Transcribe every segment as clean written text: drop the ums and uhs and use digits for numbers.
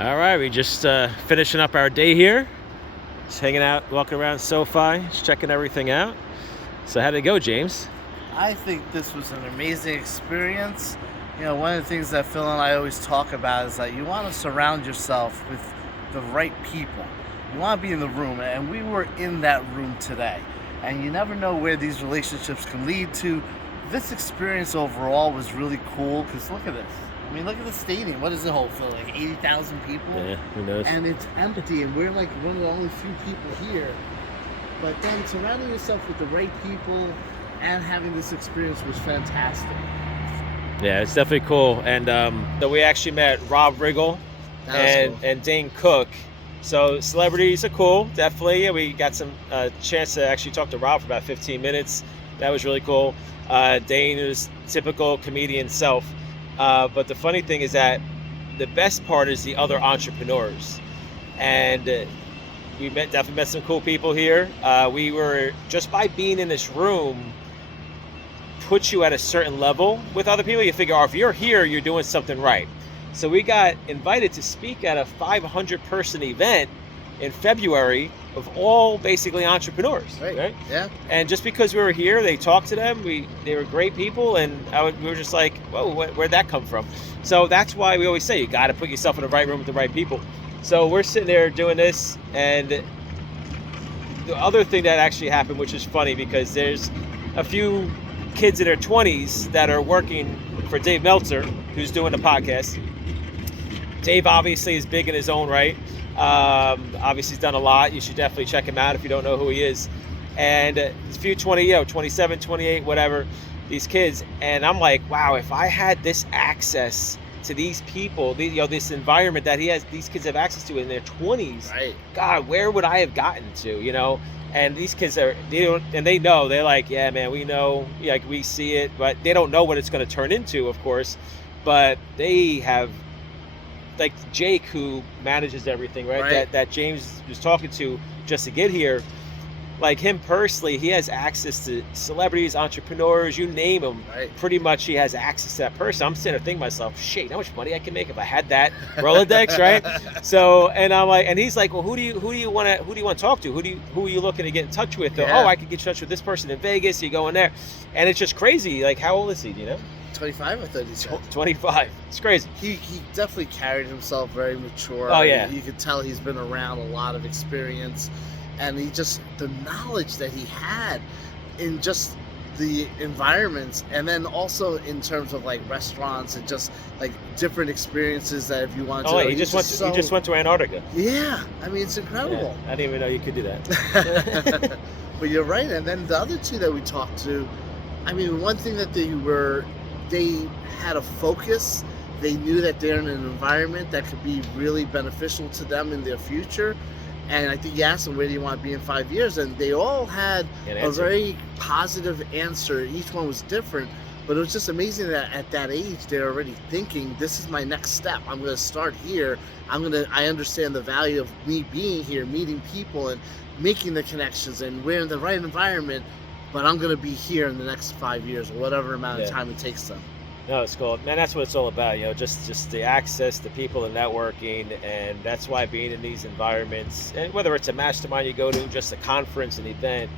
All right, we just finishing up our day here. Just hanging out, walking around SoFi, just checking everything out. So how did it go, James? I think this was an amazing experience. You know, one of the things that Phil and I always talk about is that you want to surround yourself with the right people. You want to be in the room, and we were in that room today. And you never know where these relationships can lead to. This experience overall was really cool because look at this. I mean, look at the stadium. What does it hold, Phil? Like 80,000 people? Yeah, who knows? And it's empty, and we're like one of the only few people here. But then surrounding yourself with the right people and having this experience was fantastic. Yeah, it's definitely cool. And so we actually met Rob Riggle and Dane Cook. So celebrities are cool, definitely. Yeah, we got some chance to actually talk to Rob for about 15 minutes. That was really cool. Dane is typical comedian self. But the funny thing is that the best part is the other entrepreneurs. And we definitely met some cool people here. We were, just by being in this room, puts you at a certain level with other people. You figure, if you're here, you're doing something right. So we got invited to speak at a 500-person event in February of all basically entrepreneurs, right? Yeah. And just because we were here, they talked to them. They were great people, and we were just like, whoa, where'd that come from? So that's why we always say you got to put yourself in the right room with the right people. So we're sitting there doing this, and the other thing that actually happened, which is funny because there's a few kids in their 20s that are working for Dave Meltzer, who's doing the podcast. Dave obviously is big in his own right. Obviously he's done a lot. You should definitely check him out if you don't know who he is. And a few 27, 28, whatever, these kids. And I'm like, wow, if I had this access to these people, this environment that these kids have access to in their 20s, right? God, where would I have gotten to, And these kids they know, they're like, yeah, man, we know, like we see it, but they don't know what it's going to turn into, of course. But they have, like Jake, who manages everything, right? That James was talking to just to get here, like him personally, he has access to celebrities, entrepreneurs, you name them. Right. Pretty much he has access to that person. I'm sitting there thinking to myself, shit, how much money I can make if I had that Rolodex, right? So, and I'm like, and he's like, well, who do you want to talk to? Who are you looking to get in touch with? Yeah. Oh, I could get in touch with this person in Vegas. You go in there, and it's just crazy. Like, how old is he? Do you know? 25 or 30. 25. It's crazy. He definitely carried himself very mature. Oh yeah. You could tell he's been around a lot of experience, and the knowledge that he had in just the environments, and then also in terms of like restaurants and just like different experiences that if you want to. Oh, he just went to Antarctica. Yeah, I mean it's incredible. Yeah, I didn't even know you could do that. But you're right, and then the other two that we talked to, I mean, one thing that they had a focus. They knew that they're in an environment that could be really beneficial to them in their future. And I think you asked them, where do you want to be in 5 years? And they all had a very positive answer. Each one was different. But it was just amazing that at that age, they're already thinking, this is my next step. I'm going to start here. I understand the value of me being here, meeting people and making the connections, and we're in the right environment. But I'm going to be here in the next 5 years, or whatever amount of time it takes them. No, it's cool. Man, that's what it's all about, just the access to people and networking. And that's why being in these environments, and whether it's a mastermind you go to, just a conference, an event,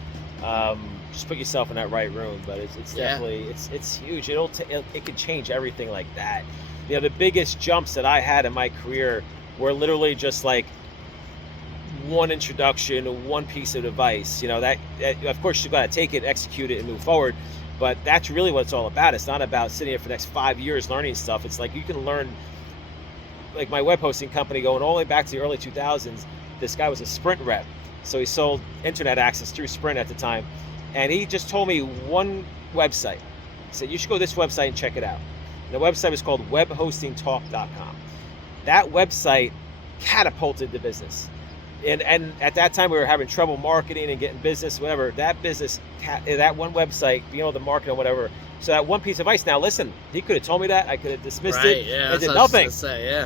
just put yourself in that right room. But it's definitely, it's huge. It can change everything like that. The biggest jumps that I had in my career were literally just like one introduction, one piece of advice, that of course you got to take it, execute it, and move forward. But that's really what it's all about. It's not about sitting here for the next 5 years learning stuff. It's like you can learn, like my web hosting company going all the way back to the early 2000s. This guy was a Sprint rep. So he sold internet access through Sprint at the time. And he just told me one website. He said, you should go to this website and check it out. And the website was called webhostingtalk.com. That website catapulted the business. And at that time we were having trouble marketing and getting business, whatever. That one website, being able to market and whatever. So that one piece of advice. Now listen, he could have told me that. I could have dismissed it. Yeah, and did nothing.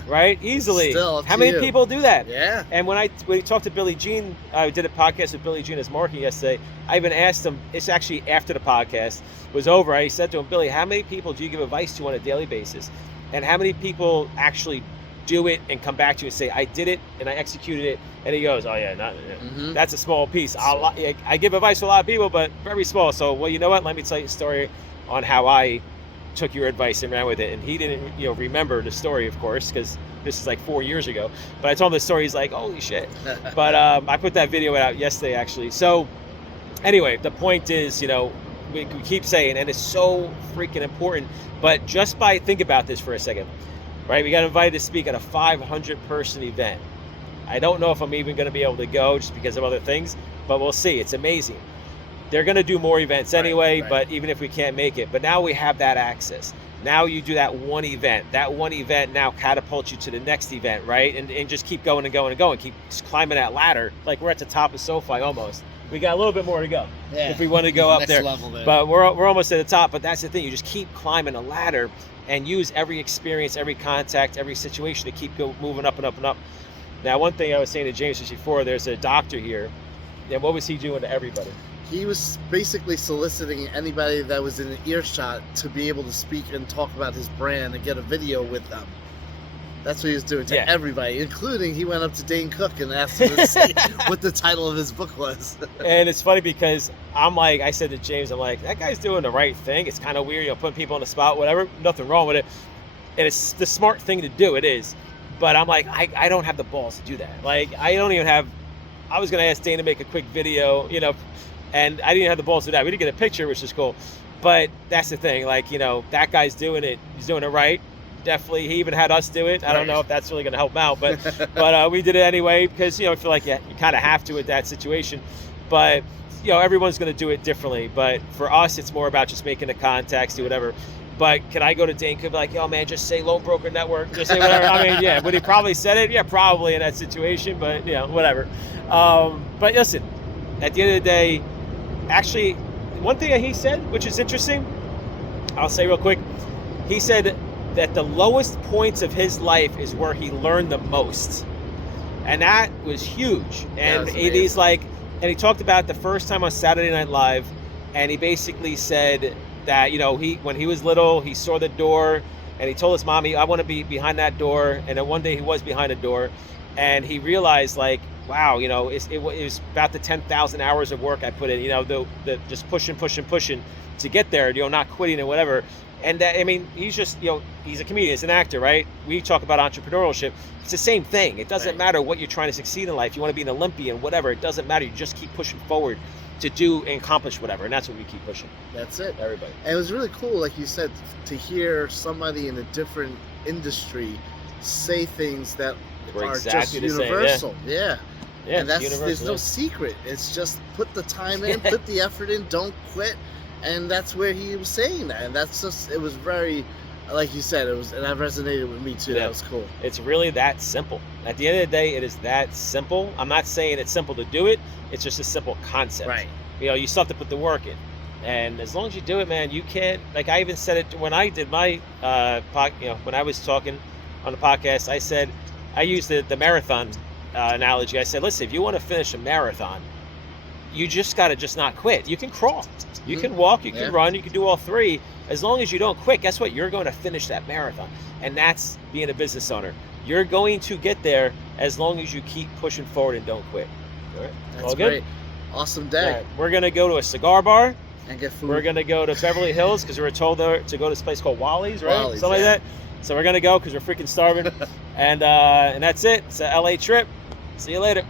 Right? Easily. How many people do that? Yeah. And when we talked to Billy Jean, I did a podcast with Billy Jean as marketing yesterday. I even asked him. It's actually after the podcast was over. I said to him, Billy, how many people do you give advice to on a daily basis, and how many people actually do it and come back to you and say, I did it and I executed it. And he goes, oh yeah, that's a small piece. I give advice to a lot of people, but very small. So, well, you know what? Let me tell you a story on how I took your advice and ran with it. And he didn't, remember the story, of course, because this is like 4 years ago. But I told him the story. He's like, holy shit. But I put that video out yesterday, actually. So anyway, the point is, we keep saying, and it's so freaking important. But just think about this for a second, right? We got invited to speak at a 500-person event. I don't know if I'm even going to be able to go just because of other things, but we'll see. It's amazing. They're going to do more events anyway, right. But even if we can't make it, but now we have that access. Now you do that one event. That one event now catapults you to the next event, right? And just keep going and going and going. Keep climbing that ladder. Like we're at the top of SoFi almost. We got a little bit more to go if we want to go up there. But we're almost at the top. But that's the thing. You just keep climbing a ladder and use every experience, every contact, every situation to keep moving up and up and up. Now, one thing I was saying to James just before, there's a doctor here. And what was he doing to everybody? He was basically soliciting anybody that was in an earshot to be able to speak and talk about his brand and get a video with them. That's what he was doing to everybody, including he went up to Dane Cook and asked him to say what the title of his book was. And it's funny because I said to James, I'm like, that guy's doing the right thing. It's kind of weird, putting people on the spot, whatever. Nothing wrong with it. And it's the smart thing to do. It is. But I'm like, I don't have the balls to do that. Like, I was going to ask Dane to make a quick video, and I didn't have the balls to do that. We did get a picture, which is cool. But that's the thing. Like, that guy's doing it. He's doing it right. Definitely. He even had us do it. I don't know if that's really going to help him out. But we did it anyway because, I feel like you kind of have to with that situation. But, everyone's going to do it differently. But for us, it's more about just making the contacts, do whatever. But can I go to Dane Cook be like, yo, man, just say Loan Broker Network, just say whatever. I mean, yeah, would he probably said it? Yeah, probably in that situation, but, whatever. But listen, at the end of the day, actually, one thing that he said, which is interesting, I'll say real quick, he said that the lowest points of his life is where he learned the most. And that was huge. And he's like, and he talked about the first time on Saturday Night Live, and he basically said that, when he was little, he saw the door and he told his mommy, I want to be behind that door. And then one day he was behind a door and he realized like, wow, it was about the 10,000 hours of work I put in, the just pushing to get there, not quitting and whatever. And he's just, he's a comedian, he's an actor, right? We talk about entrepreneurship. It's the same thing. It doesn't matter what you're trying to succeed in life. You want to be an Olympian, whatever. It doesn't matter. You just keep pushing forward to do and accomplish whatever, and that's what we keep pushing. That's it. Everybody. And it was really cool, like you said, to hear somebody in a different industry say things that are exactly just universal. Yeah. Yeah, and there's no secret. It's just put the time in, put the effort in, don't quit. And that's where he was saying that. And that's just, it was very, like you said, and that resonated with me too. Yeah. That was cool. It's really that simple. At the end of the day, it is that simple. I'm not saying it's simple to do it. It's just a simple concept. Right. You still have to put the work in. And as long as you do it, man, you can't, like I even said it when I did my, when I was talking on the podcast, I said, I used the marathon analogy. I said, listen, if you want to finish a marathon, you just got to just not quit. You can crawl, you can walk, you can run, you can do all three. As long as you don't quit, guess what? You're going to finish that marathon. And that's being a business owner. You're going to get there as long as you keep pushing forward and don't quit. All right. That's all great. Good? Awesome day. Right. We're going to go to a cigar bar. And get food. We're going to go to Beverly Hills because we were told to go to this place called Wally's, right? Wally's, something like that. So we're going to go because we're freaking starving. And that's it. It's a LA trip. See you later.